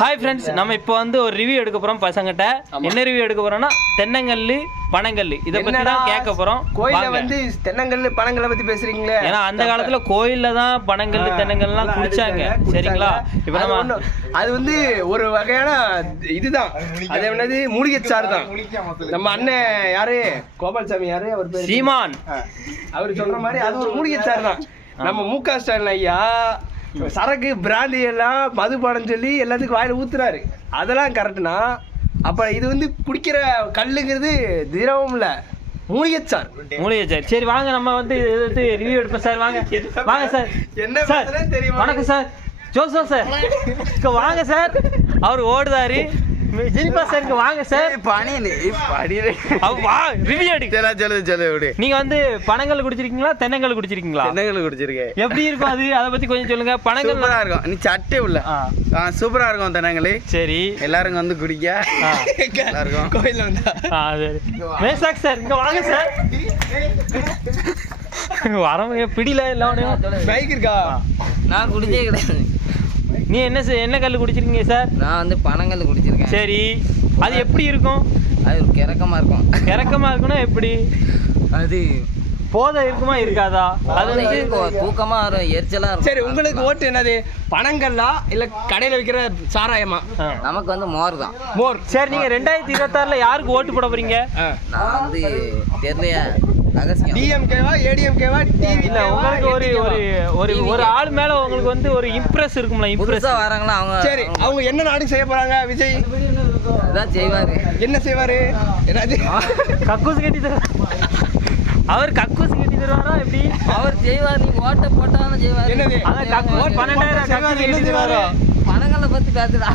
Hi friends, நம்ம இப்போ வந்து ஒரு ரிவ்யூ எடுக்க போகிறோம் பசங்கிட்ட. என்ன ரிவ்யூ எடுக்க போகிறோம்னா தென்னங்கல்லு பனங்கல்லு இதை பற்றி தான் கேட்க போகிறோம். கோயிலில் வந்து தென்னங்கல்லு பனங்கல்லை பற்றி பேசுகிறீங்களே. ஏன்னா அந்த காலத்தில் கோயிலில் தான் பனங்கல்லு தென்னங்கல்லாம் குடிச்சாங்க. சரிங்களா? இப்போ நம்ம அது வந்து ஒரு வகையான இதுதான், அது என்னது மூலிகைச்சாறு தான். நம்ம அண்ணன் யாரு, கோபால்சாமி யாரு அவர் பேர், சீமான், அவர் சொல்ற மாதிரி அது ஒரு மூலிகைச்சாறு தான். நம்ம முக ஸ்டாலின் ஐயா சரக்கு பிராந்தி எல்லாம் மதுபானம் சொல்லி எல்லாத்துக்கும் வாயில ஊத்துறாரு, அதெல்லாம் கரெக்டுனா அப்ப இது வந்து குடிக்கிற கல்லுங்கிறது திரவம் இல்ல, மூலிகைச்சார். மூலிகைச்சார். சரி வாங்க, நம்ம வந்து இது ரிவ்யூ எடுப்போம் சார். வாங்க வாங்க சார். என்ன சார் தெரியுமா? வணக்கம் சார், ஜோசோ சார். வாங்க சார், அவர் ஓடுதாரு. ஜெனிபா சார் இங்க வாங்க சார். ரிவ்யூ எடுக்க. நீங்க வந்து பனங்கல் குடிச்சிருக்கீங்களா தென்னங்கல் குடிச்சிருக்கீங்களா? தென்னங்கல் குடிச்சிருக்கேன். எப்படி இருக்கும் அது, அதை பத்தி கொஞ்சம் சொல்லுங்க. பனங்கல் சூப்பரா இருக்கும், நீ சட்டே உள்ள சூப்பரா இருக்கும் தென்னங்கல். சரி, எல்லாரும் வந்து குடிக்க எல்லாருக்கும் கோயில்ல வந்தா. சரி மேசாக் சார் இங்க வாங்க சார். வரவங்க பிடில எல்லாம் பைக் இருக்கா? நான் குடிச்சே கிடையாது. நீ என்ன கல் குடிச்சிருக்கீங்க சார்? நான் வந்து பனங்கல் குடிச்சிருக்கேன். சரி, அது எப்படி இருக்கும்? அது ஒரு கிறக்கமா இருக்கும். கிறக்கமா இருக்குன்னா எப்படி? அது போதை இருக்குமா இருக்காதா? அது வந்து தூக்கமா வரும், எரிச்சலா இருக்கும். சரி, உங்களுக்கு ஓட்டு என்னது, பனங்கல்லா இல்ல கடையில விற்கிற சாராயமா? நமக்கு வந்து மோர் தான். மோர். சரி, நீங்க 2026ல யாருக்கு ஓட்டு போட போறீங்க? நான் வந்து தெரியலையா, டிஎம்கேவா ஏடிஎம்கேவா டிவி? இல்ல, உங்களுக்கு ஒரு ஒரு ஒரு ஒரு ஆள் மேல உங்களுக்கு வந்து ஒரு இம்ப்ரெஸ் இருக்கும்ல, இம்ப்ரெஸ் புதுசா வராங்களா அவங்க. சரி, அவங்க என்ன நாடு செய்ய போறாங்க? விஜய் அதான் செய்வாரு. என்ன செய்வாரு? என்னது கக்கூஸ் கட்டி தர, அவர் கக்கூஸ் கட்டி தருவாரா எப்படி? அவர் செய்வார், நீ ஓட்ட போட்டாலும் செய்வார். என்னது? அதான் கக்கூஸ் 12,000 கக்கூஸ் கட்டி தருவாரோ? பனங்கல்லை பத்தி பேசுடா.